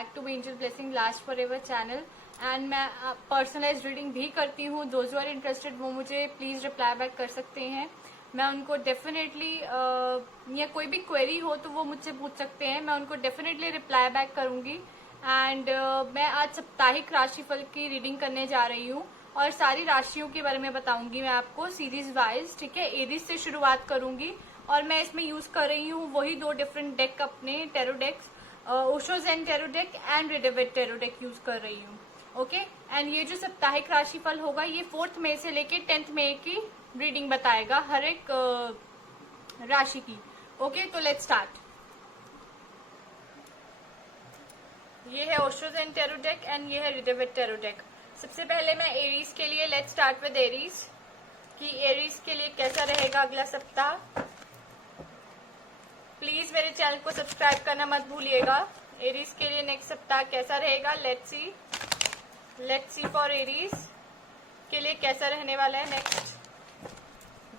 Back to angel blessing last for ever channel. And मैं personalize reading भी करती हूँ। दोज आर इंटरेस्टेड वो मुझे प्लीज़ रिप्लाई बैक कर सकते हैं। मैं उनको डेफिनेटली या कोई भी क्वेरी हो तो वो मुझसे पूछ सकते हैं, मैं उनको डेफिनेटली रिप्लाई बैक करूँगी। एंड मैं आज साप्ताहिक राशिफल की रीडिंग करने जा रही हूँ और सारी राशियों के बारे में बताऊंगी मैं आपको सीरीज वाइज। ठीक है, एरीज से शुरुआत करूंगी और मैं इसमें यूज कर रही हूँ वही 2 डिफरेंट डेक, अपने tarot decks, Osho Zen tarot deck and Rider Waite tarot deck use कर रही हूँ। ओके, एंड ये जो साप्ताहिक राशिफल होगा ये 4 मई से लेके 10 मई की रीडिंग बताएगा हर एक राशि की। ओके, तो लेट्स स्टार्ट। ये है Osho Zen tarot deck and ये है रिडेवेट टेरो डेक। सबसे पहले मैं एरीज के लिए, लेट्स स्टार्ट विद एरीज, कि एरीज के लिए कैसा रहेगा अगला सप्ताह। प्लीज मेरे चैनल को सब्सक्राइब करना मत भूलिएगा। एरीज के लिए नेक्स्ट सप्ताह कैसा रहेगा, लेट्स सी फॉर एरीज के लिए कैसा रहने वाला है नेक्स्ट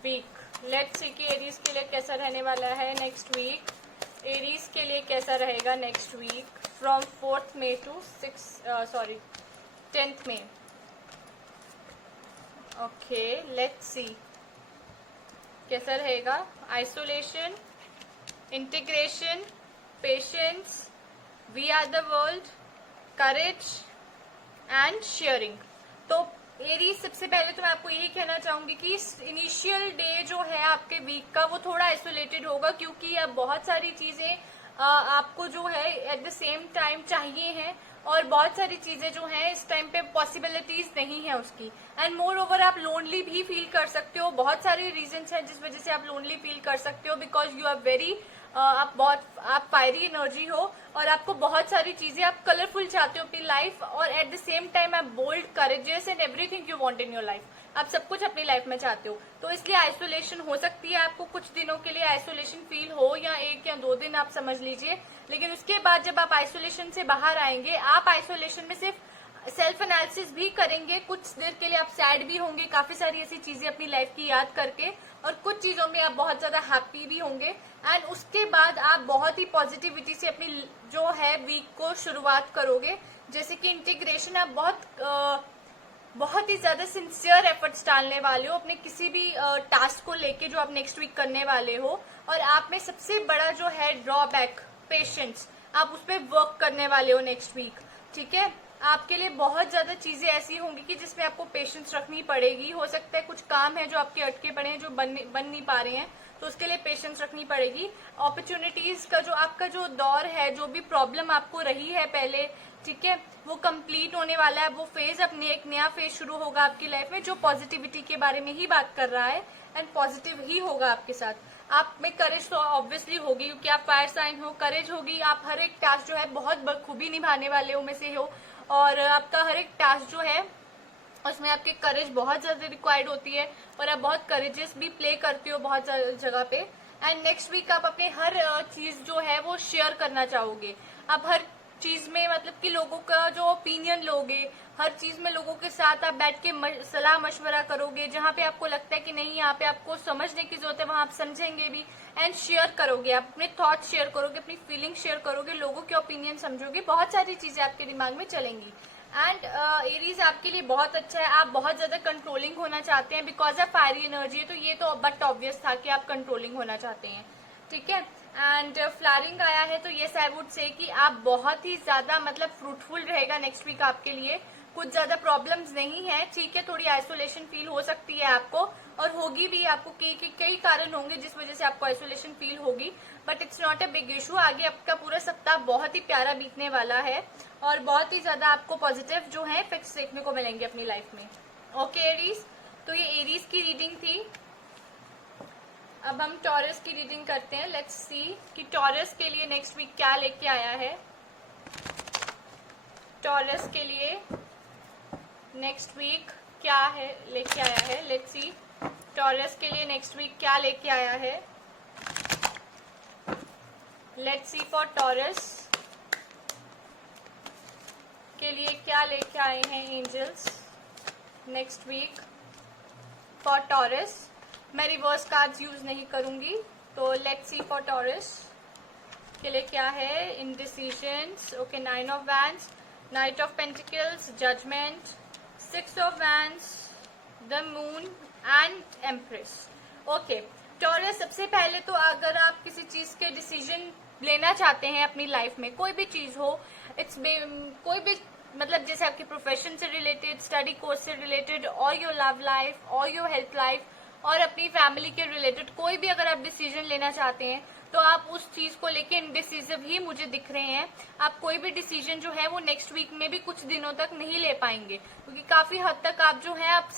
वीक। लेट्स सी कि एरीज के लिए कैसा रहने वाला है नेक्स्ट वीक। एरीज के लिए कैसा रहेगा next week from 4th May to 10th May। Okay, let's see कैसा रहेगा। Isolation, integration, patience, we are the world, courage and sharing. तो एरीज, सबसे पहले तो मैं आपको यही कहना चाहूंगी कि इनिशियल डे जो है आपके वीक का वो थोड़ा आइसोलेटेड होगा, क्योंकि अब बहुत सारी चीजें आपको जो है एट द सेम टाइम चाहिए हैं और बहुत सारी चीजें जो हैं इस टाइम पे पॉसिबिलिटीज नहीं है उसकी। एंड मोर ओवर आप लोनली भी फील कर सकते हो। बहुत सारे रीजंस हैं जिस वजह से आप लोनली फील कर सकते हो, बिकॉज यू आर वेरी आप फायरी एनर्जी हो और आपको बहुत सारी चीजें, आप कलरफुल चाहते हो अपनी लाइफ और एट द सेम टाइम आप bold, courageous and everything you want in your life. आप सब कुछ अपनी लाइफ में चाहते हो, तो इसलिए आइसोलेशन हो सकती है। आपको कुछ दिनों के लिए आइसोलेशन फील हो, या 1 या 2 दिन आप समझ लीजिए, लेकिन उसके बाद जब आप आइसोलेशन से बाहर आएंगे, आप आइसोलेशन में सिर्फ सेल्फ एनालिसिस भी करेंगे, कुछ देर के लिए आप सैड भी होंगे काफी सारी ऐसी चीजें अपनी लाइफ की याद करके, और कुछ चीजों में आप बहुत ज्यादा हैप्पी भी होंगे। एंड उसके बाद आप बहुत ही पॉजिटिविटी से अपनी जो है वीक को शुरुआत करोगे। जैसे कि इंटीग्रेशन, आप बहुत ही ज्यादा सिंसियर एफर्ट्स डालने वाले हो अपने किसी भी टास्क को लेके जो आप नेक्स्ट वीक करने वाले हो, और आप में सबसे बड़ा जो है ड्रॉबैक, पेशेंस, आप उस पर वर्क करने वाले हो नेक्स्ट वीक। ठीक है, आपके लिए बहुत ज्यादा चीजें ऐसी होंगी कि जिसमें आपको पेशेंस रखनी पड़ेगी। हो सकता है कुछ काम है जो आपके अटके पड़े हैं, जो बन नहीं पा रहे हैं, तो उसके लिए पेशेंस रखनी पड़ेगी। अपॉर्चुनिटीज का जो आपका जो दौर है, जो भी प्रॉब्लम आपको रही है पहले, ठीक है, वो कंप्लीट होने वाला है। वो फेज, अपने एक नया फेज शुरू होगा आपकी लाइफ में जो पॉजिटिविटी के बारे में ही बात कर रहा है एंड पॉजिटिव ही होगा आपके साथ। आप में करेज तो ऑब्वियसली होगी, क्योंकि आप फायर साइन हो, करेज होगी। आप हर एक टास्क जो है बहुत बखूबी निभाने वाले हो में से हो, और आपका हर एक टास्क जो है उसमें आपकी करेज बहुत ज्यादा रिक्वायर्ड होती है और आप बहुत करेजियस भी प्ले करते हो बहुत जगह पे। एंड नेक्स्ट वीक आप अपने हर चीज जो है वो शेयर करना चाहोगे। आप हर चीज में, मतलब कि लोगों का जो ओपिनियन लोगे, हर चीज में लोगों के साथ आप बैठ के सलाह मशवरा करोगे। जहाँ पे आपको लगता है कि नहीं, यहाँ पे आपको समझने की जरूरत है, वहां आप समझेंगे भी एंड शेयर करोगे। आप अपने थॉट शेयर करोगे, अपनी फीलिंग शेयर करोगे, लोगों के ओपिनियन समझोगे, बहुत सारी चीजें आपके दिमाग में चलेंगी। एंड एरीज आपके लिए बहुत अच्छा है। आप बहुत ज्यादा कंट्रोलिंग होना चाहते हैं बिकॉज ऑफ फायरी एनर्जी है, तो ये तो बट ऑब्वियस था कि आप कंट्रोलिंग होना चाहते हैं। ठीक है, एंड फ्लारिंग आया है, तो येस आई वुड से कि आप बहुत ही ज्यादा, मतलब फ्रूटफुल रहेगा नेक्स्ट वीक आपके लिए। कुछ ज्यादा प्रॉब्लम्स नहीं है। ठीक है, थोड़ी आइसोलेशन फील हो सकती है आपको, और होगी भी। आपको कई कारण होंगे जिस वजह से आपको आइसोलेशन फील होगी, but it's not a big issue. आगे आपका पूरा सप्ताह बहुत ही प्यारा बीतने वाला है और बहुत ही ज्यादा आपको पॉजिटिव जो है इफेक्ट्स देखने को मिलेंगे अपनी लाइफ में। ओके एरीज, तो ये एरीज की रीडिंग थी। अब हम टॉरस की रीडिंग करते हैं। लेट्स सी कि टॉरस के लिए नेक्स्ट वीक क्या लेके आया है। टॉरस के लिए नेक्स्ट वीक क्या है लेके आया है। लेट्स सी टॉरस के लिए नेक्स्ट वीक क्या लेके आया है। लेट्स सी फॉर टॉरस के लिए क्या लेके आए हैं angels next week for Taurus. मैं रिवर्स कार्ड्स यूज नहीं करूंगी, तो लेट्स सी फॉर टॉरस के लिए क्या है? Indecisions, okay, 9 of wands, knight of pentacles, judgement, 6 of wands, the moon and empress. Okay Taurus, सबसे पहले तो अगर आप किसी चीज के डिसीजन लेना चाहते हैं अपनी लाइफ में, कोई भी चीज हो, कोई भी मतलब जैसे आपके प्रोफेशन से रिलेटेड, स्टडी कोर्स से रिलेटेड, और योर लव लाइफ और योर हेल्थ लाइफ, और अपनी फैमिली के रिलेटेड कोई भी अगर आप डिसीजन लेना चाहते हैं तो आप उस चीज को लेके इनडिसिसिव ही मुझे दिख रहे हैं। आप कोई भी डिसीजन जो है वो नेक्स्ट वीक में भी कुछ दिनों तक नहीं ले पाएंगे, क्योंकि काफी हद तक आप जो है आप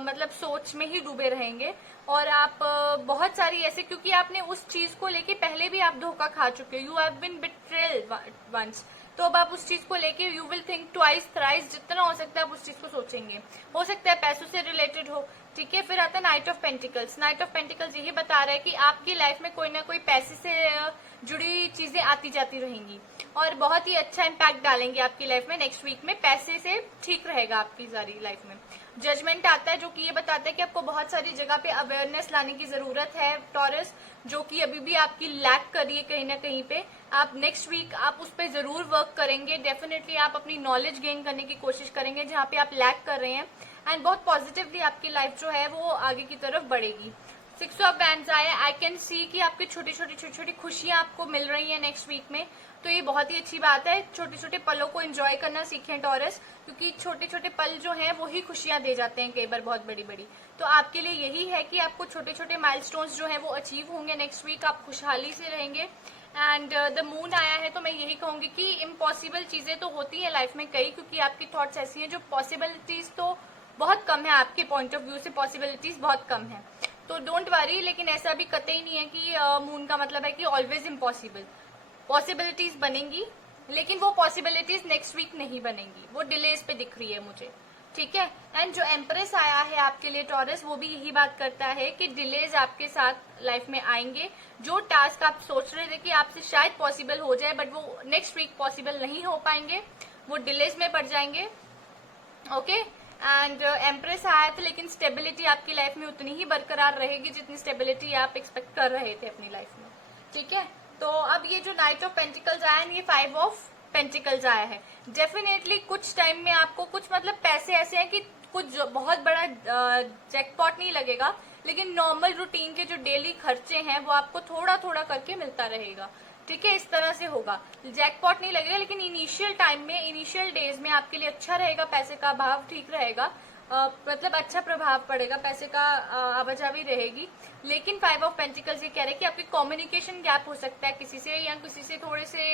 मतलब सोच में ही डूबे रहेंगे, और आप बहुत सारी ऐसे, क्योंकि आपने उस चीज को लेके पहले भी आप धोखा खा चुके हो, you have been betrayed once, तो अब आप उस चीज को लेके you will think twice thrice, जितना हो सकता है आप उस चीज को सोचेंगे। हो सकता है पैसों से रिलेटेड हो, ठीक है। फिर आता है night of pentacles. Knight of pentacles यही बता रहा है कि आपकी लाइफ में कोई ना कोई पैसे से जुड़ी चीजें आती जाती रहेंगी और बहुत ही अच्छा इम्पैक्ट डालेंगे आपकी लाइफ में। नेक्स्ट वीक में पैसे से ठीक रहेगा आपकी सारी लाइफ में। जजमेंट आता है जो कि ये बताता है कि आपको बहुत सारी जगह पे अवेयरनेस लाने की जरूरत है टॉरस, जो कि अभी भी आपकी लैक कर रही है कहीं ना कहीं पे। आप नेक्स्ट वीक आप उस पर जरूर वर्क करेंगे, डेफिनेटली आप अपनी नॉलेज गेन करने की कोशिश करेंगे जहाँ पे आप लैक कर रहे हैं, एंड बहुत पॉजिटिवली आपकी लाइफ जो है वो आगे की तरफ बढ़ेगी। 6 ऑफ वैंड्स आया, आई कैन सी कि आपकी छोटी छोटी खुशियां आपको मिल रही है नेक्स्ट वीक में, तो ये बहुत ही अच्छी बात है। छोटे छोटे पलों को एंजॉय करना सीखें टॉरस, क्योंकि छोटे छोटे पल जो हैं वो ही खुशियां दे जाते हैं कई बार बहुत बड़ी बड़ी। तो आपके लिए यही है कि आपको छोटे छोटे माइलस्टोन्स जो है वो अचीव होंगे नेक्स्ट वीक, आप खुशहाली से रहेंगे। एंड द मून आया है, तो मैं यही कहूंगी कि इम्पॉसिबल चीजें तो होती है लाइफ में कई, क्योंकि आपकी थॉट्स ऐसी हैं जो पॉसिबिलिटीज तो बहुत कम है, आपके पॉइंट ऑफ व्यू से पॉसिबिलिटीज बहुत कम है, तो डोंट वरी। लेकिन ऐसा भी कतई नहीं है कि मून का मतलब है कि ऑलवेज इम्पॉसिबल, पॉसिबिलिटीज बनेंगी, लेकिन वो पॉसिबिलिटीज नेक्स्ट वीक नहीं बनेंगी, वो डिलेज पे दिख रही है मुझे, ठीक है। एंड जो एम्प्रेस आया है आपके लिए टॉरस, वो भी यही बात करता है कि डिलेज आपके साथ लाइफ में आएंगे। जो टास्क आप सोच रहे थे कि आपसे शायद पॉसिबल हो जाए, बट वो नेक्स्ट वीक पॉसिबल नहीं हो पाएंगे, वो डिलेज में पड़ जाएंगे, ओके। एंड एम्प्रेस आया था, लेकिन स्टेबिलिटी आपकी लाइफ में उतनी ही बरकरार रहेगी जितनी स्टेबिलिटी आप एक्सपेक्ट कर रहे थे अपनी लाइफ में, ठीक है। तो अब ये जो नाइट ऑफ पेंटिकल्स आया है, ये 5 ऑफ पेंटिकल्स आया है। डेफिनेटली कुछ टाइम में आपको कुछ मतलब पैसे ऐसे हैं कि कुछ बहुत बड़ा जैकपॉट नहीं लगेगा, लेकिन नॉर्मल रूटीन के जो डेली खर्चे हैं वो आपको थोड़ा थोड़ा करके मिलता रहेगा, ठीक है। इस तरह से होगा, जैकपॉट नहीं लगेगा, लेकिन इनिशियल टाइम में, इनिशियल डेज में आपके लिए अच्छा रहेगा, पैसे का भाव ठीक रहेगा, मतलब अच्छा प्रभाव पड़ेगा, पैसे का आवाजाही रहेगी। लेकिन 5 ऑफ पेंटिकल्स ये कह रहे हैं कि आपकी कम्युनिकेशन गैप हो सकता है किसी से, या किसी से थोड़े से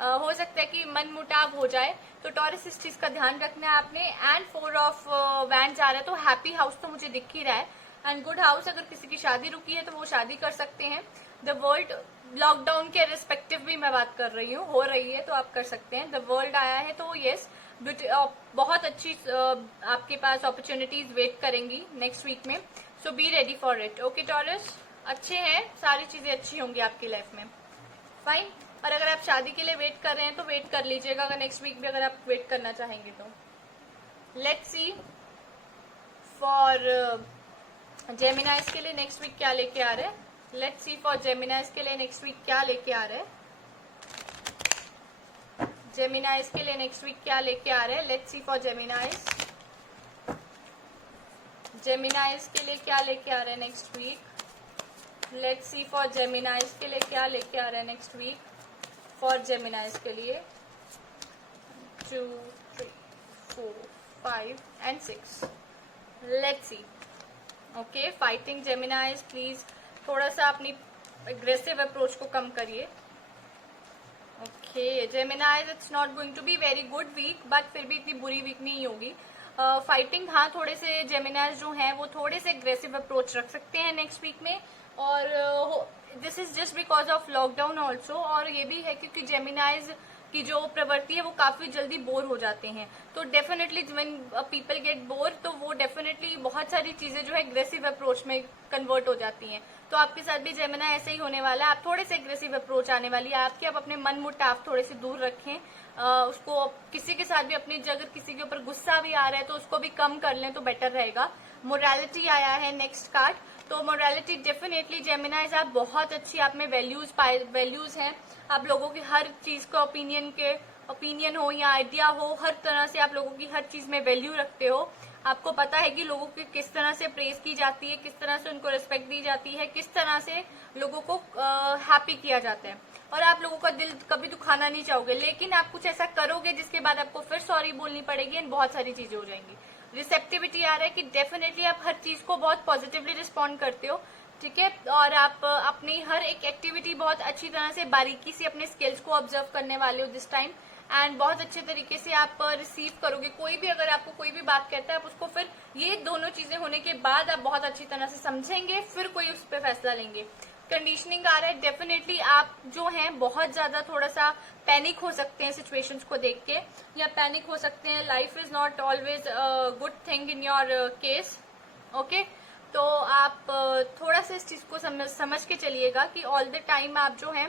हो सकता है कि मन मुटाव हो जाए, तो टॉरस इस चीज का ध्यान रखना है आपने। एंड 4 ऑफ वैंड्स आ रहा है, तो हैप्पी हाउस तो मुझे दिख ही रहा है, एंड गुड हाउस, अगर किसी की शादी रुकी है तो वो शादी कर सकते हैं। द वर्ल्ड, लॉकडाउन के रिस्पेक्टिव भी मैं बात कर रही हूँ, हो रही है तो आप कर सकते हैं। द वर्ल्ड आया है, तो यस बहुत अच्छी आपके पास अपॉर्चुनिटीज वेट करेंगी नेक्स्ट वीक में, so be ready for it, okay Taurus. अच्छे हैं, सारी चीजें अच्छी होंगी आपकी लाइफ में, फाइन। और अगर आप शादी के लिए वेट कर रहे हैं तो वेट कर लीजिएगा, अगर नेक्स्ट वीक भी अगर आप वेट करना चाहेंगे तो। लेट्स सी फॉर जेमिनाइज के लिए नेक्स्ट वीक क्या लेके आ रहे हैं। लेट्स सी फॉर जेमिनाइज के लिए नेक्स्ट वीक क्या लेके आ रहे हैं, जेमिनाइज के लिए नेक्स्ट वीक क्या लेके आ रहे हैं। लेट्स सी फॉर जेमिनाइज, जेमिनाइज के लिए क्या लेके आ रहे हैं next week. Let's see for Geminis के लिए क्या लेके आ रहे हैं नेक्स्ट वीक, फॉर जेमिनाइज के लिए 2, 3, 4, 5 and 6। Let's see, okay. Fighting Geminis, please थोड़ा सा अपनी एग्रेसिव अप्रोच को कम करिए, okay. Geminis, it's not going to be very good week, but फिर भी इतनी बुरी वीक नहीं होगी। फाइटिंग, हाँ थोड़े से जेमिनाइज जो हैं वो थोड़े से एग्रेसिव अप्रोच रख सकते हैं नेक्स्ट वीक में, और this is just because of lockdown also. और ये भी है क्योंकि जेमिनाइज की जो प्रवृत्ति है वो काफी जल्दी बोर हो जाते हैं, तो definitely when people get bore, तो वो डेफिनेटली बहुत सारी चीजें जो है एग्रेसिव अप्रोच में कन्वर्ट हो जाती हैं। तो आपके साथ भी जेमिनाई ऐसे ही होने वाला है, आप थोड़े से एग्रेसिव अप्रोच आने वाली है आपकी। आप अपने मन मुटाव थोड़े से दूर रखें, उसको किसी के साथ भी अपनी, अगर किसी के ऊपर गुस्सा भी आ रहा है तो उसको भी कम कर लें तो बेटर रहेगा। मोरालिटी आया है नेक्स्ट कार्ड, तो मोरालिटी डेफिनेटली जेमिनाइज आप बहुत अच्छी, आप में वैल्यूज हैं, आप लोगों की हर चीज का ओपिनियन हो या आइडिया हो, हर तरह से आप लोगों की हर चीज में वैल्यू रखते हो। आपको पता है कि लोगों की किस तरह से प्रेज की जाती है, किस तरह से उनको रिस्पेक्ट दी जाती है, किस तरह से लोगों को हैप्पी किया जाता है, और आप लोगों का दिल कभी दुखाना नहीं चाहोगे। लेकिन आप कुछ ऐसा करोगे जिसके बाद आपको फिर सॉरी बोलनी पड़ेगी एंड बहुत सारी चीजें हो जाएंगी। रिसेप्टिविटी आ रहा है कि डेफिनेटली आप हर चीज को बहुत पॉजिटिवली रिस्पॉन्ड करते हो, ठीक है, और आप अपनी हर एक एक्टिविटी बहुत अच्छी तरह से बारीकी से अपने स्किल्स को ऑब्जर्व करने वाले हो दिस टाइम, एंड बहुत अच्छे तरीके से आप रिसीव करोगे। कोई भी अगर आपको कोई भी बात कहता है, आप उसको फिर ये दोनों चीजें होने के बाद आप बहुत अच्छी तरह से समझेंगे, फिर कोई उस पर फैसला लेंगे। कंडीशनिंग आ रहा है, डेफिनेटली आप जो हैं बहुत ज्यादा थोड़ा सा पैनिक हो सकते हैं सिचुएशंस को देख के, या पैनिक हो सकते हैं। Life is not always good thing in your case, okay. तो आप थोड़ा सा इस चीज को समझ के चलिएगा कि ऑल द टाइम आप जो है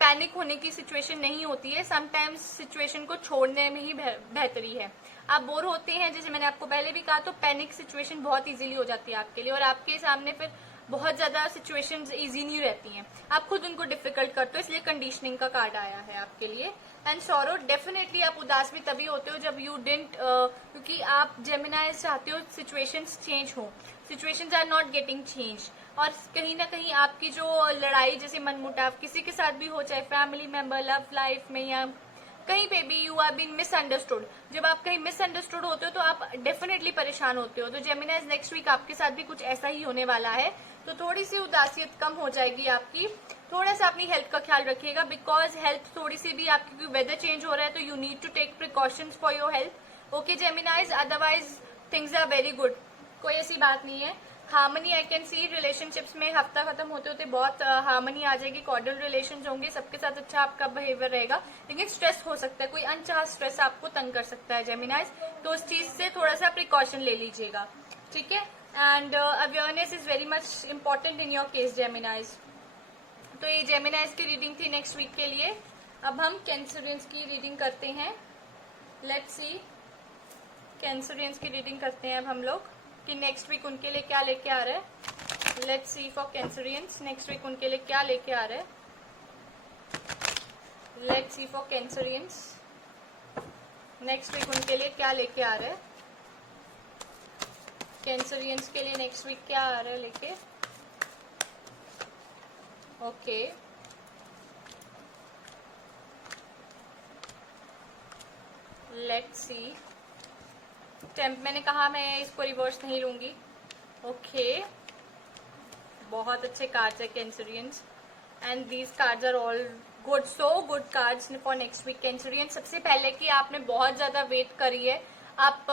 पैनिक होने की सिचुएशन नहीं होती है, समटाइम्स सिचुएशन को छोड़ने में ही बेहतरी है। आप बोर होते हैं, जैसे मैंने आपको पहले भी कहा, तो पैनिक सिचुएशन बहुत इजीली हो जाती है आपके लिए, और आपके सामने फिर बहुत ज्यादा सिचुएशंस इजी नहीं रहती हैं, आप खुद उनको डिफिकल्ट करते हो, इसलिए कंडीशनिंग का कार्ड आया है आपके लिए। एंड सॉरो, डेफिनेटली आप उदास भी तभी होते हो जब यू डिडंट, क्योंकि आप जेमिनाइज चाहते हो सिचुएशंस चेंज हो, situations are not getting change, और कहीं ना कहीं आपकी जो लड़ाई, जैसे मनमुटाव किसी के साथ भी हो, चाहे फैमिली मेंबर, लव लाइफ में या कहीं पे भी, यू आर बीइंग मिसअंडरस्टूड। जब आप कहीं मिसअंडरस्टूड होते हो तो आप डेफिनेटली परेशान होते हो। तो जेमिनाइज नेक्स्ट वीक आपके साथ भी कुछ ऐसा ही होने वाला है, तो थोड़ी सी उदासियत कम हो जाएगी आपकी। थोड़ा सा अपनी हेल्थ का ख्याल रखिएगा, बिकॉज हेल्थ थोड़ी सी भी आपकी, क्योंकि वेदर चेंज हो रहा है, तो you need to take precautions for your health, okay Geminis, otherwise things are very good, कोई ऐसी बात नहीं है। Harmony I can see, relationships में हफ्ता खत्म होते होते बहुत हार्मनी आ जाएगी, कॉर्डियल रिलेशन होंगे, सबके साथ अच्छा आपका बिहेवियर रहेगा, लेकिन स्ट्रेस हो सकता है, कोई अनचाहा स्ट्रेस आपको तंग कर सकता है जेमिनाइज, तो उस चीज से थोड़ा सा प्रिकॉशन ले लीजिएगा, ठीक है। And awareness is very much important in your case जेमिनाइज। तो ये जेमिनाइज की रीडिंग थी नेक्स्ट वीक के लिए। अब हम कैंसरियंस की रीडिंग करते हैं, लेट्स सी कैंसरियंस की रीडिंग करते हैं अब हम लोग कि नेक्स्ट वीक उनके लिए क्या लेके आ रहा है। Let's see for Cancerians next week उनके लिए क्या लेके आ रहा है। Let's see for Cancerians next week उनके लिए क्या लेके आ रहा है। कैंसरियंस के लिए नेक्स्ट वीक क्या आ रहा है लेके, ओके। लेट्स सी, मैंने कहा मैं इसको रिवर्स नहीं लूंगी, ओके। बहुत अच्छे कार्ड्स है Cancerians, and these cards are all good, so good cards for next week Cancerians. सबसे पहले कि आपने बहुत ज्यादा वेट करी है, आप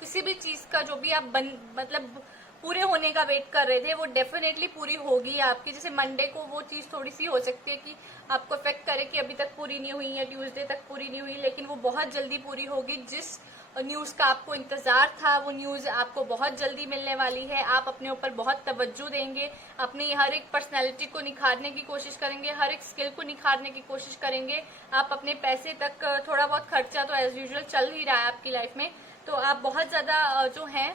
किसी भी चीज का जो भी आप मतलब पूरे होने का वेट कर रहे थे, वो डेफिनेटली पूरी होगी आपकी। जैसे मंडे को वो चीज थोड़ी सी हो सकती है कि आपको अफेक्ट करे कि अभी तक पूरी नहीं हुई है, ट्यूसडे तक पूरी नहीं हुई, लेकिन वो बहुत जल्दी पूरी होगी। जिस न्यूज का आपको इंतजार था, वो न्यूज आपको बहुत जल्दी मिलने वाली है। आप अपने ऊपर बहुत तवज्जो देंगे, अपनी हर एक पर्सनैलिटी को निखारने की कोशिश करेंगे, हर एक स्किल को निखारने की कोशिश करेंगे। आप अपने पैसे तक, थोड़ा बहुत खर्चा तो एज यूजुअल चल ही रहा है आपकी लाइफ में, तो आप बहुत ज्यादा जो है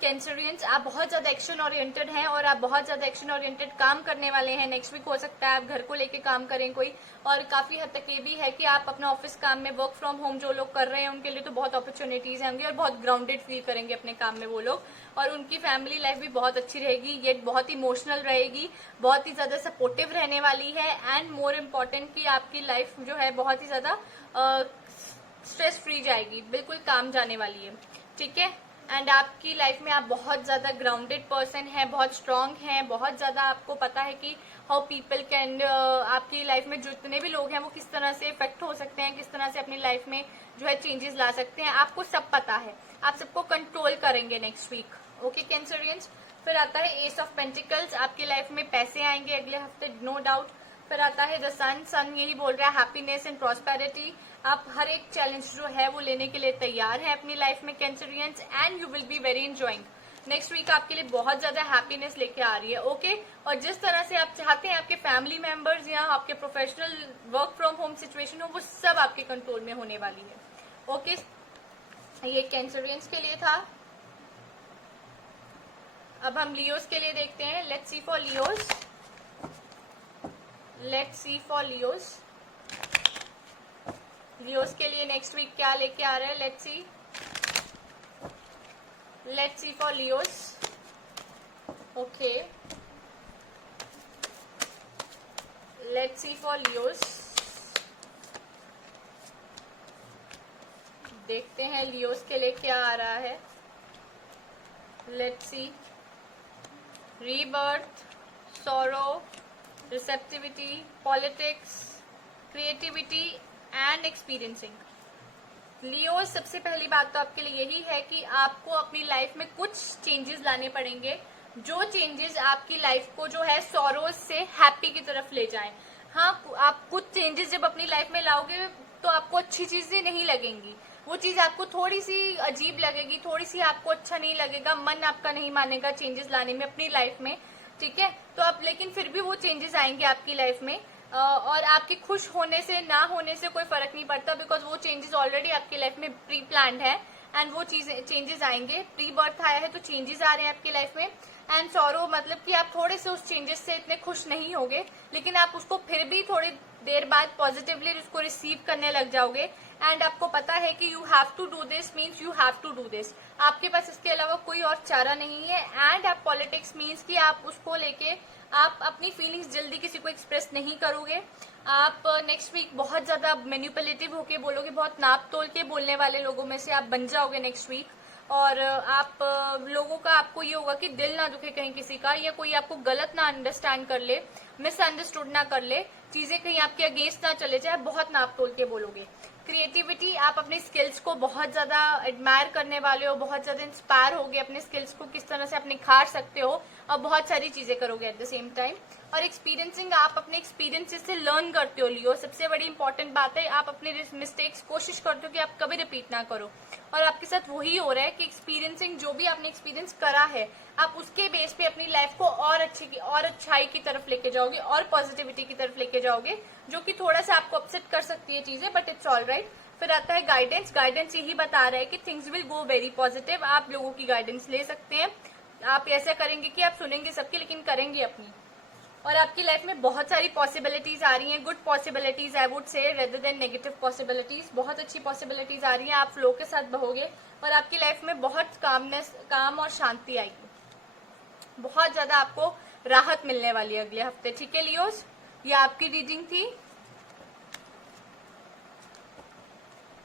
कैंसरियंस, आप बहुत ज्यादा एक्शन ओरिएंटेड हैं और आप बहुत ज्यादा एक्शन ओरिएंटेड काम करने वाले हैं। नेक्स्ट वीक हो सकता है आप घर को लेके काम करें कोई, और काफी हद तक ये भी है कि आप अपना ऑफिस काम में, वर्क फ्रॉम होम जो लोग कर रहे हैं उनके लिए तो बहुत अपॉर्चुनिटीज होंगी और बहुत ग्राउंडेड फील करेंगे अपने काम में वो लोग, और उनकी फैमिली लाइफ भी बहुत अच्छी रहेगी, ये बहुत इमोशनल रहेगी, बहुत ही ज्यादा सपोर्टिव रहने वाली है। एंड मोर इम्पोर्टेंट कि आपकी लाइफ जो है बहुत ही ज्यादा स्ट्रेस फ्री जाएगी, बिल्कुल काम जाने वाली है, ठीक है। एंड आपकी लाइफ में आप बहुत ज्यादा ग्राउंडेड पर्सन हैं, बहुत स्ट्रांग हैं, बहुत ज्यादा आपको पता है कि हाउ पीपल कैन, आपकी लाइफ में जितने भी लोग हैं वो किस तरह से इफेक्ट हो सकते हैं, किस तरह से अपनी लाइफ में जो है चेंजेस ला सकते हैं, आपको सब पता है, आप सबको कंट्रोल करेंगे नेक्स्ट वीक, ओके कैंसरियंस। फिर आता है एस ऑफ पेंटिकल्स, आपकी लाइफ में पैसे आएंगे अगले हफ्ते, नो डाउट। फिर आता है द सन, सन यही बोल रहा है हैप्पीनेस एंड प्रॉस्पेरिटी, आप हर एक चैलेंज जो है वो लेने के लिए तैयार हैं अपनी लाइफ में Cancerians, and you will be very enjoying. Next week आपके लिए बहुत ज्यादा हैप्पीनेस लेके आ रही है, ओके। और जिस तरह से आप चाहते हैं आपके फैमिली मेंबर्स या आपके professional work from home situation हो, वो सब आपके कंट्रोल में होने वाली है, ओके। ये कैंसरियंस के लिए था। अब हम लियोस के लिए देखते हैं. Let's see for Leos. Let's see for Leos. Leos के लिए नेक्स्ट वीक क्या लेके आ रहा है. Let's see. Let's see for Leos. Okay, let's see for Leos. देखते हैं लियोस के लिए क्या आ रहा है. Let's see. Rebirth, sorrow, receptivity, politics, creativity and experiencing. Leo, सबसे पहली बात तो आपके लिए यही है कि आपको अपनी लाइफ में कुछ चेंजेस लाने पड़ेंगे, जो चेंजेस आपकी लाइफ को जो है सॉरोज से हैप्पी की तरफ ले जाएं. हाँ, आप कुछ चेंजेस जब अपनी लाइफ में लाओगे तो आपको अच्छी चीजें नहीं लगेंगी. वो चीज आपको थोड़ी सी अजीब लगेगी, थोड़ी सी आपको अच्छा नहीं लगेगा, मन आपका नहीं मानेगा चेंजेस लाने में अपनी लाइफ में. ठीक है, तो आप लेकिन फिर भी वो चेंजेस आएंगे आपकी लाइफ में. और आपके खुश होने से ना होने से कोई फर्क नहीं पड़ता, बिकॉज वो चेंजेस ऑलरेडी आपकी लाइफ में प्री प्लान्ड है. एंड वो चेंजेस आएंगे. प्री बर्थ आया है तो चेंजेस आ रहे हैं आपकी लाइफ में. एंड सॉरो मतलब कि आप थोड़े से उस चेंजेस से इतने खुश नहीं होगे, लेकिन आप उसको फिर भी थोड़ी देर बाद पॉजिटिवली उसको रिसीव करने लग जाओगे. एंड आपको पता है कि you have to do this means you have to do this. आपके पास इसके अलावा कोई और चारा नहीं है. एंड आप पॉलिटिक्स मीन्स कि आप उसको लेके आप अपनी फीलिंग्स जल्दी किसी को एक्सप्रेस नहीं करोगे. आप नेक्स्ट वीक बहुत ज्यादा मैनिपुलेटिव होके बोलोगे, बहुत नाप तोल के बोलने वाले लोगों में से आप बन जाओगे नेक्स्ट वीक. और आप लोगों का आपको ये होगा कि दिल ना दुखे कहीं किसी का, या कोई आपको गलत ना अंडरस्टैंड कर ले, मिसअंडरस्टूड ना कर ले, चीजें कहीं आपके अगेंस्ट ना चले जाए. बहुत नाप तोल के बोलोगे. क्रिएटिविटी, आप अपने स्किल्स को बहुत ज्यादा एडमायर करने वाले हो, बहुत ज्यादा इंस्पायर होगे अपने स्किल्स को किस तरह से आप निखार सकते हो, और बहुत सारी चीजें करोगे एट द सेम टाइम. और एक्सपीरियंसिंग, आप अपने एक्सपीरियंसेस से लर्न करते हो. लियो, सबसे बड़ी इंपॉर्टेंट बात है, आप अपने मिस्टेक्स कोशिश करते हो कि आप कभी रिपीट ना करो. और आपके साथ वही हो रहा है कि एक्सपीरियंसिंग, जो भी आपने एक्सपीरियंस करा है, आप उसके बेस पे अपनी लाइफ को और अच्छाई की तरफ लेके जाओगे, और पॉजिटिविटी की तरफ लेके जाओगे, जो कि थोड़ा सा आपको अपसेट कर सकती है चीजें, बट इट्स ऑल राइट. फिर आता है गाइडेंस. गाइडेंस यही बता रहा है कि things will go very positive. आप लोगों की गाइडेंस ले सकते हैं. आप ऐसा करेंगे कि आप सुनेंगे सबकी, लेकिन करेंगे अपनी. और आपकी लाइफ में बहुत सारी पॉसिबिलिटीज आ रही हैं, good possibilities I would say, rather than negative possibilities. बहुत अच्छी पॉसिबिलिटीज आ रही हैं. आप फ्लो के साथ बहोगे और आपकी लाइफ में बहुत काम और शांति आएगी. बहुत ज्यादा आपको राहत मिलने वाली है अगले हफ्ते. ठीक है लियोस, ये आपकी रीडिंग थी.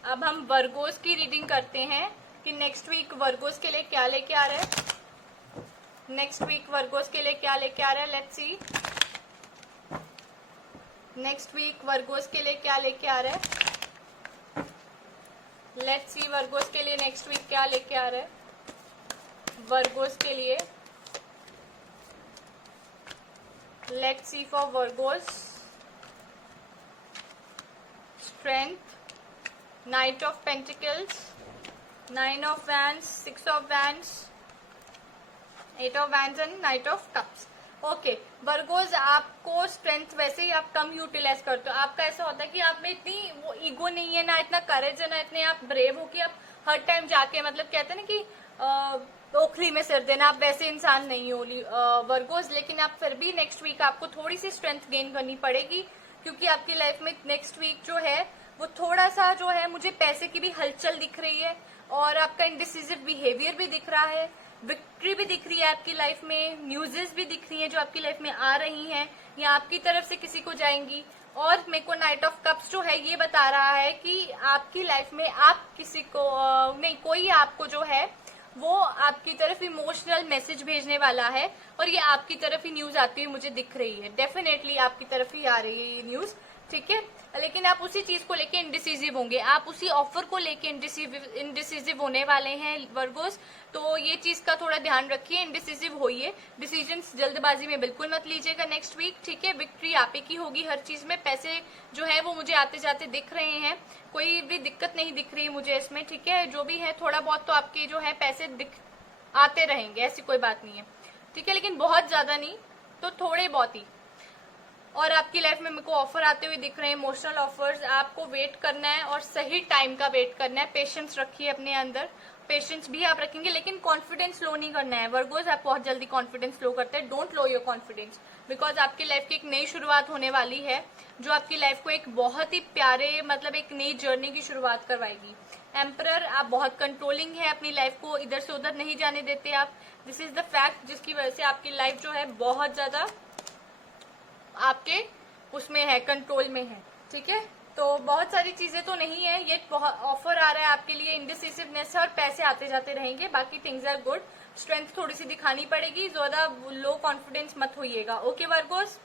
अब हम वर्गोस की रीडिंग करते हैं कि नेक्स्ट वीक वर्गोस के लिए क्या लेके आ रहा है. नेक्स्ट वीक वर्गोस के लिए क्या लेके आ रहा है. Let's see. Next week Virgos के लिए क्या लेके आ रहा है. लेट्स सी वर्गोस के लिए नेक्स्ट वीक क्या लेके आ रहा है. वर्गोस के लिए let's see for Virgo's. Strength, Knight of Pentacles, 9 of Wands, 6 of Wands, 8 of Wands and Knight of Cups. Okay Virgos, आपको स्ट्रेंथ वैसे ही आप कम यूटिलाइज करते हो. आपका ऐसा होता है कि आप में इतनी वो ईगो नहीं है, ना इतना करेज है, ना इतने आप ब्रेव हो कि आप हर टाइम जाके मतलब कहते हैं ना कि ओखली में सिर देना. आप वैसे इंसान नहीं हो वर्गोज. लेकिन आप फिर भी नेक्स्ट वीक आपको थोड़ी सी स्ट्रेंथ गेन करनी पड़ेगी, क्योंकि आपकी लाइफ में नेक्स्ट वीक जो है वो थोड़ा सा जो है, मुझे पैसे की भी हलचल दिख रही है, और आपका इंडिसिजिव बिहेवियर भी दिख रहा है, विक्ट्री भी दिख रही है आपकी लाइफ में, न्यूजेस भी दिख रही हैं जो आपकी लाइफ में आ रही हैं या आपकी तरफ से किसी को जाएंगी. और मेरे को नाइट ऑफ कप्स जो है ये बता रहा है कि आपकी लाइफ में आप किसी को नहीं, कोई आपको जो है वो आपकी तरफ इमोशनल मैसेज भेजने वाला है, और ये आपकी तरफ ही न्यूज आती हुई मुझे दिख रही है. डेफिनेटली आपकी तरफ ही आ रही है ये न्यूज. ठीक है, लेकिन आप उसी चीज को लेके इंडिसिजिव होंगे, आप उसी ऑफर को लेके इंडिसिजिव होने वाले हैं वर्गोस. तो ये चीज का थोड़ा ध्यान रखिए, इंडिसिजिव होइए, डिसीजंस जल्दबाजी में बिल्कुल मत लीजिएगा नेक्स्ट वीक. ठीक है, विक्ट्री आप ही की होगी हर चीज में. पैसे जो है वो मुझे आते जाते दिख रहे हैं, कोई भी दिक्कत नहीं दिख रही है मुझे इसमें. ठीक है, जो भी है थोड़ा बहुत तो आपके जो है पैसे आते रहेंगे, ऐसी कोई बात नहीं है. ठीक है, लेकिन बहुत ज्यादा नहीं, तो थोड़े बहुत ही. और आपकी लाइफ में मेरे को ऑफर आते हुए दिख रहे हैं, इमोशनल ऑफर्स. आपको वेट करना है और सही टाइम का वेट करना है. पेशेंस रखिए अपने अंदर, पेशेंस भी आप रखेंगे, लेकिन कॉन्फिडेंस लो नहीं करना है। वर्गोस आप बहुत जल्दी कॉन्फिडेंस लो करते हैं, don't low your confidence, because आपकी लाइफ की एक नई शुरुआत होने वाली है जो आपकी लाइफ को एक बहुत ही प्यारे मतलब एक नई जर्नी की शुरुआत करवाएगी। एम्परर, आप बहुत कंट्रोलिंग है, अपनी लाइफ को इधर से उधर नहीं जाने देते आप। दिस इज द फैक्ट जिसकी वजह से आपकी लाइफ जो है बहुत ज्यादा आपके उसमें है, कंट्रोल में है, ठीक है। तो बहुत सारी चीजें तो नहीं है, ये बहुत ऑफर आ रहा है आपके लिए, इंडिसिसिवनेस है और पैसे आते जाते रहेंगे, बाकी थिंग्स आर गुड। स्ट्रेंथ थोड़ी सी दिखानी पड़ेगी, ज्यादा लो कॉन्फिडेंस मत होइएगा। ओके वर्गोस,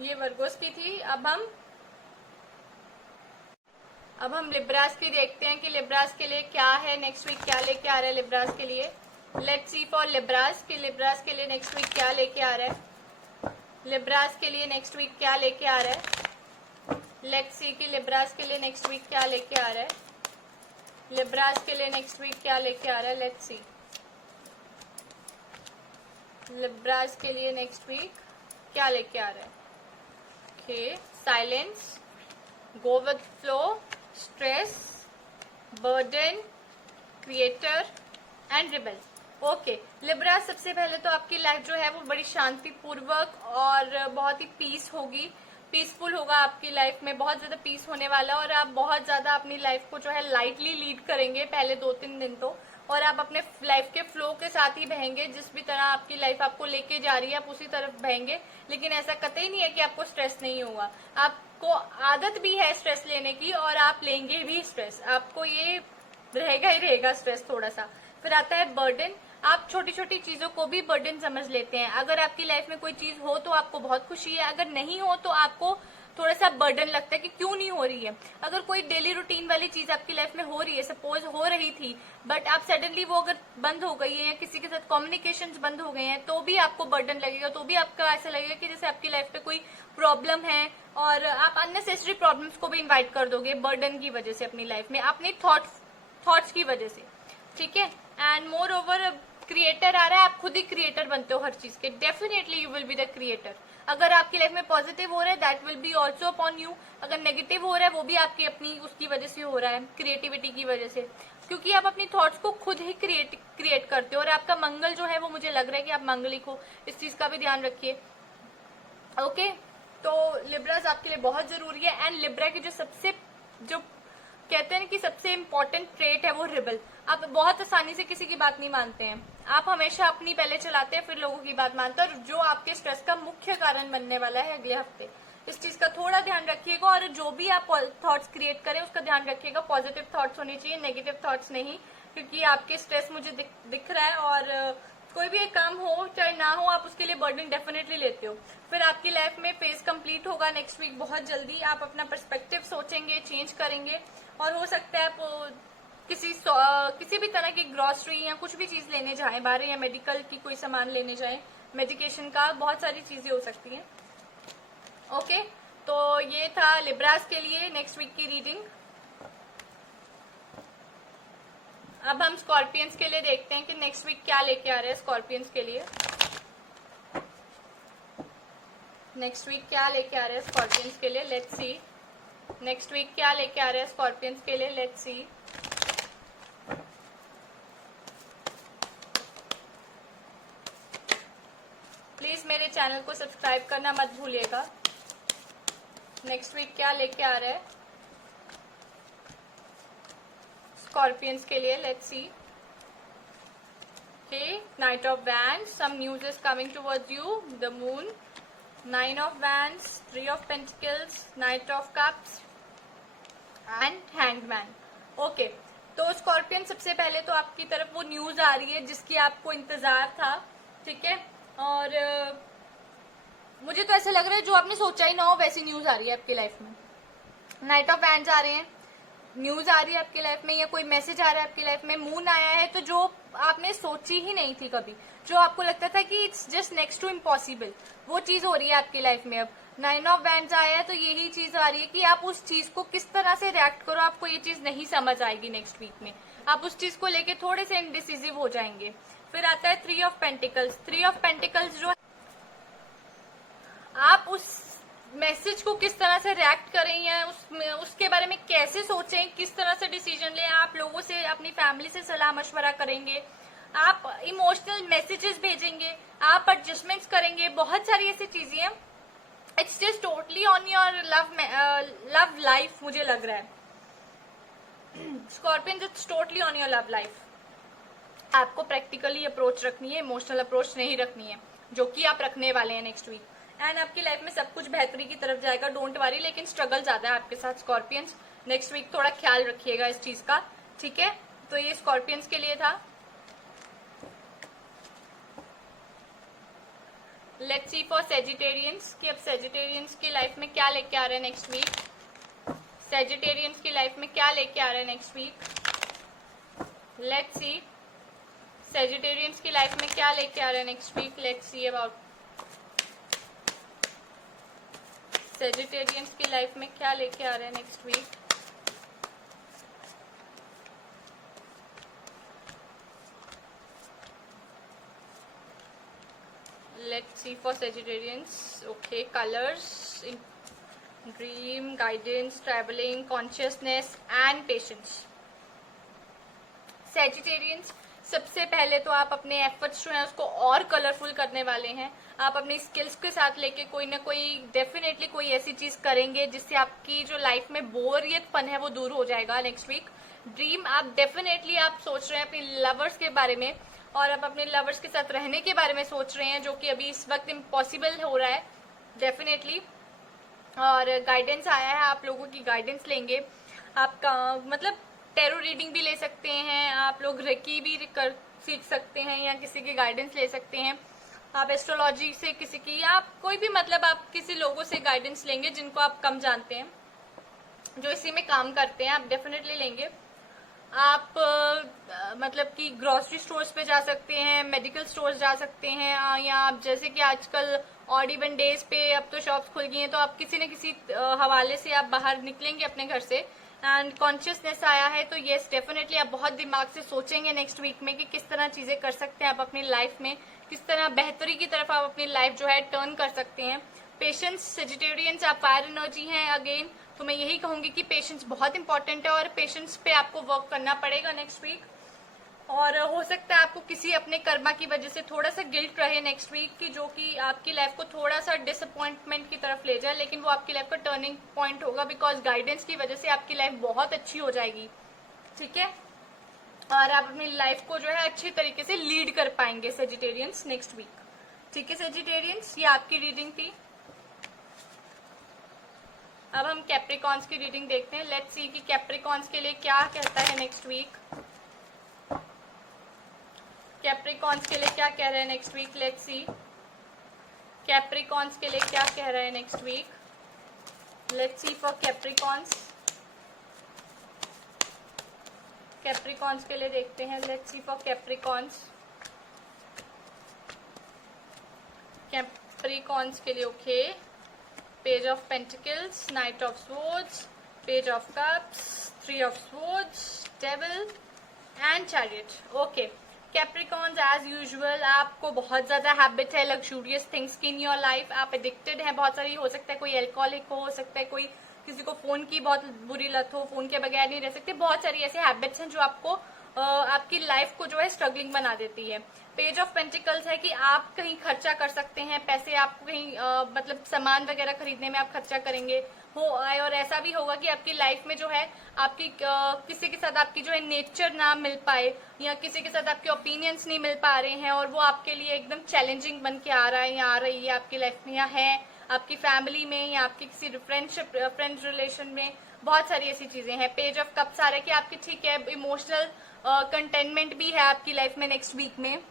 ये वर्गोस की थी। अब हम लिब्रास की देखते हैं कि लिब्रास के लिए क्या है, नेक्स्ट वीक क्या लेके आ रहा है लिब्रास के लिए। लेट्स सी फॉर लिब्रास कि लिब्रास के लिए नेक्स्ट वीक क्या लेके आ रहा है, लिब्रास के लिए नेक्स्ट वीक क्या लेके आ रहा है। लेट्स सी कि लिब्रास के लिए नेक्स्ट वीक क्या लेके आ रहा है, लिब्रास के लिए नेक्स्ट वीक क्या लेके आ रहा है। लेट्स सी लिब्रास के लिए नेक्स्ट वीक क्या लेके आ रहा है। Okay, silence, go with flow, stress, burden, creator and rebel. Okay Libra, सबसे पहले तो आपकी लाइफ जो है वो बड़ी शांतिपूर्वक और बहुत ही पीस होगी, पीसफुल होगा आपकी लाइफ में, बहुत ज्यादा पीस होने वाला, और आप बहुत ज्यादा अपनी लाइफ को जो है लाइटली लीड करेंगे पहले 2-3 दिन तो, और आप अपने लाइफ के फ्लो के साथ ही बहेंगे, जिस भी तरह आपकी लाइफ आपको लेके जा रही है आप उसी तरफ बहेंगे। लेकिन ऐसा कतई नहीं है कि आपको स्ट्रेस नहीं होगा, आपको आदत भी है स्ट्रेस लेने की और आप लेंगे भी स्ट्रेस, आपको ये रहेगा ही रहेगा स्ट्रेस थोड़ा सा। फिर आता है बर्डन, आप छोटी छोटी चीजों को भी बर्डन समझ लेते हैं। अगर आपकी लाइफ में कोई चीज हो तो आपको बहुत खुशी है, अगर नहीं हो तो आपको थोड़ा सा बर्डन लगता है कि क्यों नहीं हो रही है। अगर कोई डेली रूटीन वाली चीज आपकी लाइफ में हो रही है, सपोज हो रही थी, बट आप सडनली वो अगर बंद हो गई है या किसी के साथ कम्युनिकेशन बंद हो गए हैं, तो भी आपको बर्डन लगेगा, तो भी आपका ऐसा लगेगा कि जैसे आपकी लाइफ पे कोई प्रॉब्लम है, और आप अननेसेसरी प्रॉब्लम्स को भी इन्वाइट कर दोगे बर्डन की वजह से अपनी लाइफ में, अपनी थॉट्स की वजह से, ठीक है। एंड मोर ओवर क्रिएटर आ रहा है, आप खुद ही क्रिएटर बनते हो हर चीज के, definitely you will be the creator. अगर आपकी लाइफ में पॉजिटिव हो रहा है that will be also upon you, अगर नेगेटिव हो रहा है वो भी आपकी अपनी उसकी वजह से हो रहा है, क्रिएटिविटी की वजह से, क्योंकि आप अपनी थॉट्स को खुद ही क्रिएट करते हो, और आपका मंगल जो है वो मुझे लग रहा है कि आप मंगलिक हो, इस चीज का भी ध्यान रखिए। ओके, तो लिब्रास आपके लिए बहुत जरूरी है। एंड लिब्रा की जो कहते हैं कि सबसे इंपॉर्टेंट ट्रेट है वो रिबल। आप बहुत आसानी से किसी की बात नहीं मानते हैं, आप हमेशा अपनी पहले चलाते हैं फिर लोगों की बात मानते हैं, और जो आपके स्ट्रेस का मुख्य कारण बनने वाला है अगले हफ्ते, इस चीज का थोड़ा ध्यान रखिएगा। और जो भी आप थॉट्स क्रिएट करें उसका ध्यान रखिएगा, पॉजिटिव थॉट्स होने चाहिए, नेगेटिव थॉट्स नहीं, क्योंकि आपके स्ट्रेस मुझे दिख रहा है, और कोई भी एक काम हो चाहे ना हो आप उसके लिए बर्डन डेफिनेटली लेते हो। फिर आपकी लाइफ में फेज कंप्लीट होगा नेक्स्ट वीक बहुत जल्दी, आप अपना पर्सपेक्टिव सोचेंगे, चेंज करेंगे, और हो सकता है आप किसी भी तरह की ग्रोसरी या कुछ भी चीज लेने जाएं बाहर, या मेडिकल की कोई सामान लेने जाएं, मेडिकेशन का, बहुत सारी चीजें हो सकती हैं। ओके, तो ये था लिब्रास के लिए नेक्स्ट वीक की रीडिंग। अब हम स्कॉर्पियंस के लिए देखते हैं कि नेक्स्ट वीक क्या लेके आ रहे हैं स्कॉर्पियंस के लिए। नेक्स्ट वीक क्या लेके आ रहे हैं स्कॉर्पियंस के लिए, लेट्स सी। नेक्स्ट वीक क्या लेके आ रहे हैं स्कॉर्पियंस के लिए, लेट्स सी। प्लीज मेरे चैनल को सब्सक्राइब करना मत भूलिएगा। नेक्स्ट वीक क्या लेके आ रहा है स्कॉर्पियंस के लिए, let's see. Okay, Knight of Wands, some news is coming towards you, the Moon, 9 of Wands, 3 of Pentacles, Knight of Cups and Hanged Man. Okay, तो स्कॉर्पियन सबसे पहले तो आपकी तरफ वो न्यूज आ रही है जिसकी आपको इंतजार था, ठीक है, और मुझे तो ऐसा लग रहा है जो आपने सोचा ही ना हो वैसी न्यूज आ रही है आपकी लाइफ में। नाइट ऑफ वैंड्स आ रहे हैं, न्यूज आ रही है आपकी लाइफ में, या कोई मैसेज आ रहा है आपकी लाइफ में, मून आया है, तो जो आपने सोची ही नहीं थी कभी, जो आपको लगता था कि it's just next to impossible, वो चीज हो रही है आपकी लाइफ में। अब 9 ऑफ वैंड्स आया है तो यही चीज आ रही है कि आप उस चीज को किस तरह से रिएक्ट करो, आपको ये चीज नहीं समझ आएगी नेक्स्ट वीक में, आप उस चीज को लेके थोड़े से इनडिसिसिव हो जाएंगे। फिर आता है 3 ऑफ पेंटिकल्स। 3 ऑफ पेंटिकल्स जो आप उस मैसेज को किस तरह से रिएक्ट करें या उसके बारे में कैसे सोचें, किस तरह से डिसीजन लें। आप लोगों से, अपनी फैमिली से सलाह मशवरा करेंगे, आप इमोशनल मैसेजेस भेजेंगे, आप एडजस्टमेंट्स करेंगे, बहुत सारी ऐसी चीजें हैं। It's just totally on your love life, मुझे लग रहा है scorpion, it's totally on your love life. आपको प्रैक्टिकली अप्रोच रखनी है, इमोशनल अप्रोच नहीं रखनी है, जो कि आप रखने वाले हैं नेक्स्ट वीक। एंड आपकी लाइफ में सब कुछ बेहतरी की तरफ जाएगा, डोंट वरी। लेकिन स्ट्रगल ज्यादा है आपके साथ स्कॉर्पियंस, नेक्स्ट वीक थोड़ा ख्याल रखिएगा इस चीज का, ठीक है। तो ये स्कॉर्पियंस के लिए था। लेट्स सी फॉर सेजिटेरियंस कि अब सेजिटेरियंस की लाइफ में क्या लेके आ रहे हैं नेक्स्ट वीक। सेजिटेरियंस की लाइफ में क्या लेके आ रहे हैं next week. Let's see Sagittarians की लाइफ में क्या लेके आ रहे हैं next week. Let's see about Sagittarians की लाइफ में क्या लेके आ रहे हैं next week. Let's see for Sagittarians. Okay, colors, dream, guidance, traveling, consciousness and patience. Sagittarians, सबसे पहले तो आप अपने एफर्ट्स जो हैं उसको और कलरफुल करने वाले हैं। आप अपनी स्किल्स के साथ लेके कोई ना कोई डेफिनेटली कोई ऐसी चीज करेंगे जिससे आपकी जो लाइफ में बोरियतपन है वो दूर हो जाएगा नेक्स्ट वीक। ड्रीम, आप डेफिनेटली आप सोच रहे हैं अपनी लवर्स के बारे में, और आप अपने लवर्स के साथ रहने के बारे में सोच रहे हैं, जो कि अभी इस वक्त इम्पॉसिबल हो रहा है डेफिनेटली। और गाइडेंस आया है, आप लोगों की गाइडेंस लेंगे। आपका मतलब टैरो रीडिंग भी ले सकते हैं आप लोग, रेकी भी सीख सकते हैं या किसी की गाइडेंस ले सकते हैं आप, एस्ट्रोलॉजी से किसी की, आप कोई भी मतलब आप किसी लोगों से गाइडेंस लेंगे जिनको आप कम जानते हैं, जो इसी में काम करते हैं, आप डेफिनेटली लेंगे। आप मतलब कि ग्रोसरी स्टोर्स पे जा सकते हैं, मेडिकल स्टोर्स जा सकते हैं, या आप जैसे कि आजकल ऑड इवन डेज पे अब तो शॉप्स खुल गई हैं, तो आप किसी न किसी हवाले से आप बाहर निकलेंगे अपने घर से। एंड कॉन्शियसनेस आया है, तो येस डेफिनेटली आप बहुत दिमाग से सोचेंगे नेक्स्ट वीक में कि किस तरह चीजें कर सकते हैं आप अपनी लाइफ में, किस तरह बेहतरी की तरफ आप अपनी लाइफ जो है टर्न कर सकते हैं। पेशेंस, सेजिटेरियंस आप फायर एनर्जी हैं अगेन, तो मैं यही कहूंगी कि पेशेंस बहुत इंपॉर्टेंट है और पेशेंस पे आपको वर्क करना पड़ेगा नेक्स्ट वीक। और हो सकता है आपको किसी अपने कर्मा की वजह से थोड़ा सा गिल्ट रहे नेक्स्ट वीक की, जो कि आपकी लाइफ को थोड़ा सा डिसअपॉइंटमेंट की तरफ ले जाए, लेकिन वो आपकी लाइफ का टर्निंग पॉइंट होगा, बिकॉज गाइडेंस की वजह से आपकी लाइफ बहुत अच्छी हो जाएगी, ठीक है। और आप अपनी लाइफ को जो है अच्छी तरीके से लीड कर पाएंगे सेजिटेरियंस नेक्स्ट वीक, ठीक है। सेजिटेरियंस, ये आपकी रीडिंग थी। अब हम कैप्रिकॉन्स की रीडिंग देखते हैं। लेट्स सी कि कैप्रिकॉन्स के लिए क्या कहता है नेक्स्ट वीक। कैप्रिकॉन्स के लिए क्या कह रहे हैं next week. Let's see Capricorns के लिए क्या कह रहे हैं next week. Let's see for Capricorns. Capricorns के लिए देखते हैं। Let's see for Capricorns. Capricorns के लिए okay, page of pentacles, knight of swords, page of cups, three of swords, devil and chariot. Okay Capricorns, as usual आपको बहुत ज्यादा habit है लग्जूरियस थिंग्स की इन योर लाइफ, आप addicted हैं बहुत सारी, हो सकता है कोई एल्कोहलिक हो सकता है कोई किसी को फोन की बहुत बुरी लत हो, फोन के बगैर नहीं रह सकते, बहुत सारी ऐसे हैबिट्स हैं जो आपको आपकी लाइफ को जो है स्ट्रगलिंग बना देती है। पेज ऑफ पेंटिकल्स है कि आप कहीं खर्चा कर सकते हैं, पैसे आपको कहीं मतलब सामान वगैरह खरीदने में आप खर्चा करेंगे हो, और ऐसा भी होगा कि आपकी लाइफ में जो है आपकी किसी के साथ आपकी जो है नेचर ना मिल पाए, या किसी के साथ आपके ओपिनियंस नहीं मिल पा रहे हैं और वो आपके लिए एकदम चैलेंजिंग बन के आ रहा है या आ रही है आपकी लाइफ में, या है आपकी फैमिली में या आपकी किसी फ्रेंड्स रिलेशन में, बहुत सारी ऐसी चीजें हैं। पेज ऑफ कप्स आ रहा है कि आपकी ठीक है इमोशनल कंटेनमेंट भी है आपकी लाइफ में नेक्स्ट वीक में,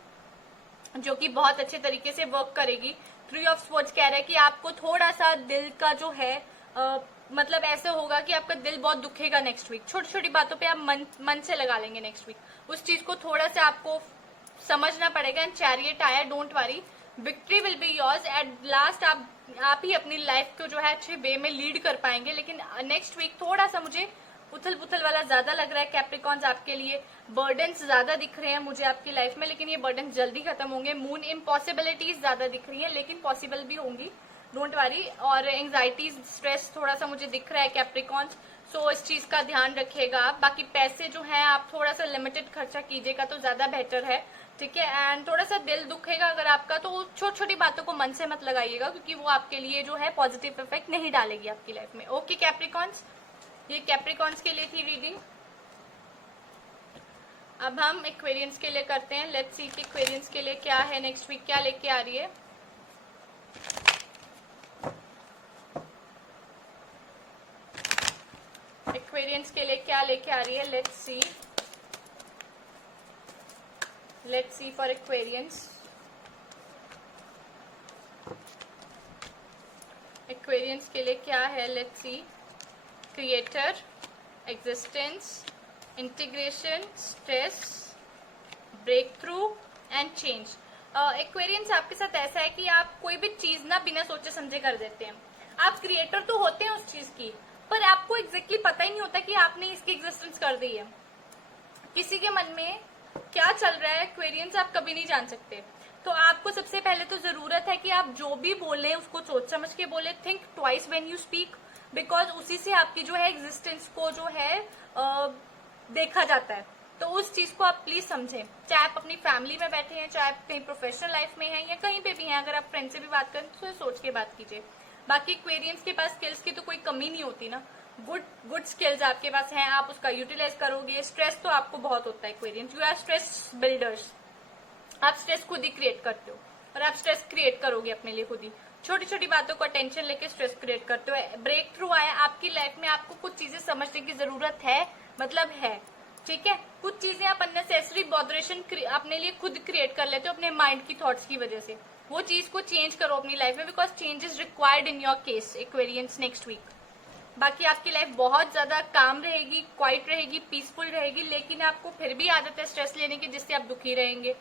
जो कि बहुत अच्छे तरीके से वर्क करेगी। थ्री ऑफ स्वॉर्ड्स कह रहा है कि आपको थोड़ा सा दिल का जो है मतलब ऐसे होगा कि आपका दिल बहुत दुखेगा नेक्स्ट वीक, छोटी छोटी बातों पे आप मन से लगा लेंगे नेक्स्ट वीक, उस चीज को थोड़ा सा आपको समझना पड़ेगा। एंड चैरियट आया, don't worry, victory will be yours at last. आप ही अपनी लाइफ को जो है अच्छे वे में लीड कर पाएंगे, लेकिन नेक्स्ट वीक थोड़ा सा मुझे उथल पुथल वाला ज्यादा लग रहा है कैप्रिकॉन्स आपके लिए। बर्डन्स ज्यादा दिख रहे हैं मुझे आपकी लाइफ में, लेकिन ये बर्डन जल्दी खत्म होंगे। मून इम्पॉसिबिलिटीज ज्यादा दिख रही है लेकिन पॉसिबल भी होंगी, डोंट वरी। और एंजाइटी स्ट्रेस थोड़ा सा मुझे दिख रहा है कैप्रिकॉन्स, सो इस चीज का ध्यान रखिएगा आप। बाकी पैसे जो है आप थोड़ा सा लिमिटेड खर्चा कीजिएगा तो ज्यादा बेटर है, ठीक है। एंड थोड़ा सा दिल दुखेगा अगर आपका, तो छोटी छोटी बातों को मन से मत लगाइएगा, क्योंकि वो आपके लिए जो है पॉजिटिव इफेक्ट नहीं डालेगी आपकी लाइफ में। ओके कैप्रिकॉन्स, ये कैप्रिकॉन्स के लिए थी रीडिंग। अब हम एक्वेरियंस के लिए करते हैं। लेट्स सी कि एक्वेरियंस के लिए क्या है नेक्स्ट वीक, क्या लेके आ रही है। एक्वेरियंस के लिए क्या लेके आ रही है, let's see. Let's see for Aquarians. Aquarians के लिए क्या है, let's see. Creator, existence, integration, stress, breakthrough and change. Aquarians आपके साथ ऐसा है कि आप कोई भी चीज ना बिना सोचे समझे कर देते हैं। आप क्रिएटर तो होते हैं उस चीज की, पर आपको एग्जैक्टली पता ही नहीं होता कि आपने इसकी एग्जिस्टेंस कर दी है। किसी के मन में क्या चल रहा है एक्वेरियंस आप कभी नहीं जान सकते। तो आपको सबसे पहले तो जरूरत है कि आप जो भी बोले उसको सोच समझ के बोले। Think twice when you speak, because उसी से आपकी जो है एग्जिस्टेंस को जो है देखा जाता है। तो उस चीज को आप प्लीज समझें, चाहे आप अपनी फैमिली में बैठे हैं, चाहे आप कहीं प्रोफेशनल लाइफ में हैं या कहीं पे भी हैं। अगर आप फ्रेंड से भी बात करें तो सोच के बात कीजिए। बाकी एक्वेरियंस के पास स्किल्स की तो कोई कमी नहीं होती ना, गुड स्किल्स आपके पास हैं, आप उसका यूटिलाइज करोगे। स्ट्रेस तो आपको बहुत होता है Aquarians, you are stress builders. आप स्ट्रेस खुद ही क्रिएट करते हो और आप स्ट्रेस क्रिएट करोगे अपने लिए खुद ही। छोटी छोटी बातों को टेंशन लेके स्ट्रेस क्रिएट करते हो। ब्रेक थ्रू आया आपकी लाइफ में, आपको कुछ चीजें समझने की जरूरत है, मतलब है, ठीक है। कुछ चीजें आप अननेसेसरी बॉदरेशन अपने लिए खुद क्रिएट कर लेते हो अपने माइंड की थॉट्स की वजह से। वो चीज को चेंज करो अपनी लाइफ में, because change is required in your case Aquarians next week. बाकी आपकी लाइफ बहुत ज्यादा काम रहेगी, क्वाइट रहेगी, पीसफुल रहेगी, लेकिन आपको फिर भी आदत है स्ट्रेस लेने की, जिससे आप दुखी रहेंगे,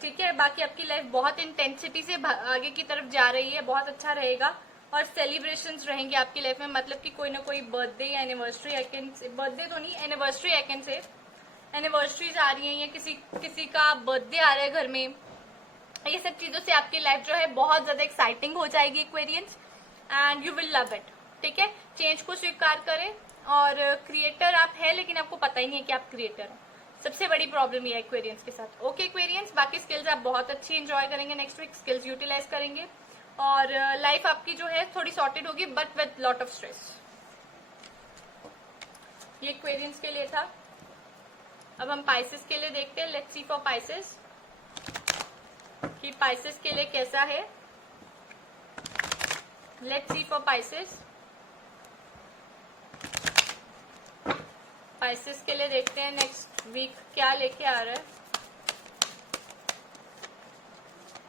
ठीक है। बाकी आपकी लाइफ बहुत इंटेंसिटी से आगे की तरफ जा रही है, बहुत अच्छा रहेगा। और सेलिब्रेशंस रहेंगे आपकी लाइफ में, मतलब कि कोई ना कोई बर्थडे या एनिवर्सरी, बर्थडे तो नहीं, anniversary I can say, anniversaries आ रही है या किसी का बर्थडे आ रहा है घर में। ये सब चीजों से आपकी लाइफ जो है बहुत ज्यादा एक्साइटिंग हो जाएगी Aquarians, and you will love it, ठीक है। चेंज को स्वीकार करें। और क्रिएटर आप है लेकिन आपको पता ही नहीं है कि आप क्रिएटर हो, सबसे बड़ी प्रॉब्लम ये है एक्वेरियंस के साथ। ओके एक्वेरियंस, बाकी स्किल्स आप बहुत अच्छी एंजॉय करेंगे नेक्स्ट वीक, स्किल्स यूटिलाइज करेंगे और लाइफ आपकी जो है थोड़ी सॉर्टेड होगी, but with lot of stress. ये एक्वेरियंस के लिए था। अब हम पाइसेस के लिए देखते हैं। लेट्स सी फॉर पाइसेस कि पाइसेस के लिए कैसा है। Let's see for Pisces. Pisces के लिए देखते हैं नेक्स्ट वीक क्या लेके आ रहा है।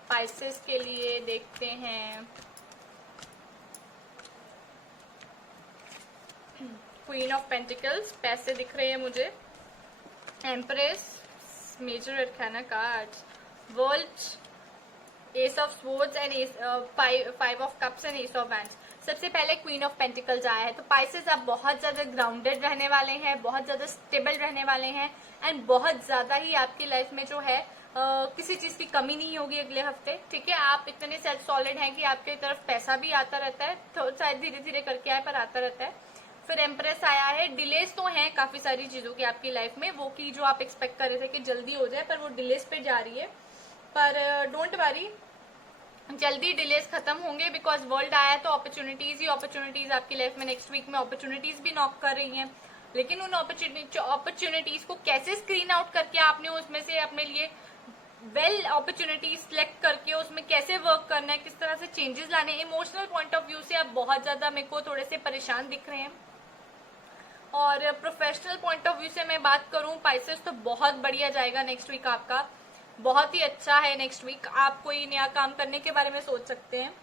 पाइसेस के लिए देखते हैं क्वीन ऑफ पेंटिकल्स, पैसे दिख रहे हैं मुझे, empress, major arcana cards, world, ace of swords and five of cups and ace of wands. सबसे पहले क्वीन ऑफ पेंटिकल्स आया है, तो पाइसेस आप बहुत ज्यादा ग्राउंडेड रहने वाले हैं, बहुत ज्यादा स्टेबल रहने वाले हैं, एंड बहुत ज्यादा ही आपकी लाइफ में जो है किसी चीज की कमी नहीं होगी अगले हफ्ते, ठीक है। आप इतने सेल्फ सॉलिड हैं कि आपकी तरफ पैसा भी आता रहता है, तो शायद धीरे धीरे करके आए पर आता रहता है। फिर एम्प्रेस आया है। डिलेस तो हैं काफी सारी चीजों की आपकी लाइफ में, वो की जो आप एक्सपेक्ट कर रहे थे कि जल्दी हो जाए, पर वो डिलेस पे जा रही है। पर डोंट वरी, जल्दी डिलेस खत्म होंगे, बिकॉज वर्ल्ड आया है तो अपॉर्चुनिटीज ही अपॉर्चुनिटीज आपकी लाइफ में नेक्स्ट वीक में अपॉर्चुनिटीज भी नॉक कर रही हैं। लेकिन उन अपॉर्चुनिटीज को कैसे स्क्रीन आउट करके आपने उसमें से अपने लिए वेल अपॉर्चुनिटीज सिलेक्ट करके उसमें कैसे वर्क करना है, किस तरह से चेंजेस लाने, इमोशनल पॉइंट ऑफ व्यू से आप बहुत ज्यादा मेरे को थोड़े से परेशान दिख रहे हैं। और प्रोफेशनल पॉइंट ऑफ व्यू से मैं बात करूं पाइसेस, तो बहुत बढ़िया जाएगा नेक्स्ट वीक आपका, बहुत ही अच्छा है नेक्स्ट वीक। आप कोई नया काम करने के बारे में सोच सकते हैं।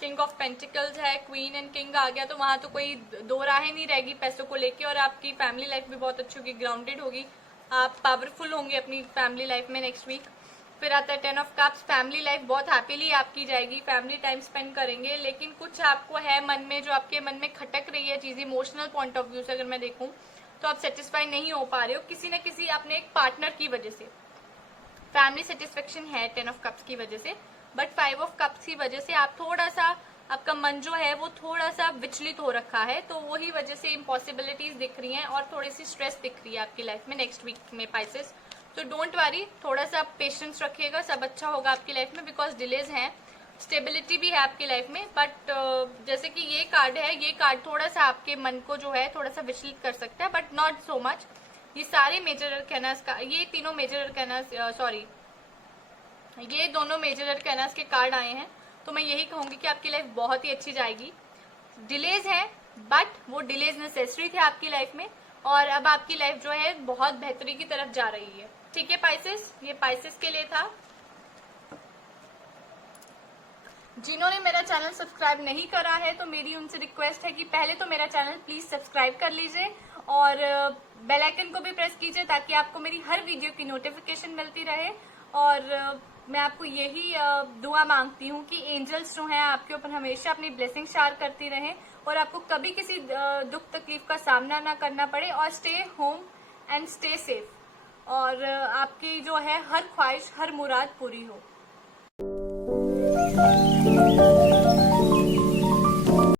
किंग ऑफ पेंटिकल्स है, क्वीन एंड किंग आ गया, तो वहां तो कोई दो राहें नहीं रहेगी पैसों को लेके, और आपकी फैमिली लाइफ भी बहुत अच्छी होगी, ग्राउंडेड होगी, आप पावरफुल होंगे अपनी फैमिली लाइफ में नेक्स्ट वीक। फिर आता है 10 ऑफ कप्स, फैमिली लाइफ बहुत हैप्पीली आपकी जाएगी, फैमिली टाइम स्पेंड करेंगे, लेकिन कुछ आपको है मन में जो आपके मन में खटक रही है चीज, इमोशनल पॉइंट ऑफ व्यू से अगर मैं देखूं तो आप सेटिस्फाई नहीं हो पा रहे हो किसी न किसी अपने एक पार्टनर की वजह से। फैमिली सेटिस्फेक्शन है 10 ऑफ कप्स की वजह से, बट 5 ऑफ कप्स की वजह से आप थोड़ा सा, आपका मन जो है वो थोड़ा सा विचलित हो रखा है, तो वही वजह से इम्पॉसिबिलिटीज दिख रही हैं और थोड़ी सी स्ट्रेस दिख रही है आपकी लाइफ में नेक्स्ट वीक में पाइसेस। तो डोंट वरी, थोड़ा सा पेशेंस रखिएगा, सब अच्छा होगा आपकी लाइफ में, बिकॉज डिलेज हैं, स्टेबिलिटी भी है आपकी लाइफ में। बट जैसे कि ये कार्ड है, ये कार्ड थोड़ा सा आपके मन को जो है थोड़ा सा विचलित कर सकता है, बट नॉट सो मच। ये सारे मेजर अरकानास का, ये तीनों मेजर अरकानास, सॉरी ये दोनों मेजर अरकानास के कार्ड आए हैं, तो मैं यही कहूंगी कि आपकी लाइफ बहुत ही अच्छी जाएगी। डिलेज है बट वो डिलेज नेसेसरी थे आपकी लाइफ में, और अब आपकी लाइफ जो है बहुत बेहतरी की तरफ जा रही है। ठीक है पाइसेस, ये पाइसेस के लिए था। जिन्होंने मेरा चैनल सब्सक्राइब नहीं करा है तो मेरी उनसे रिक्वेस्ट है कि पहले तो मेरा चैनल प्लीज सब्सक्राइब कर लीजिए और बेल आइकन को भी प्रेस कीजिए ताकि आपको मेरी हर वीडियो की नोटिफिकेशन मिलती रहे। और मैं आपको यही दुआ मांगती हूँ कि एंजल्स जो हैं आपके ऊपर हमेशा अपनी ब्लेसिंग शार करती रहें और आपको कभी किसी दुख तकलीफ का सामना ना करना पड़े, और stay home and stay safe, और आपकी जो है हर ख्वाहिश, हर मुराद पूरी हो।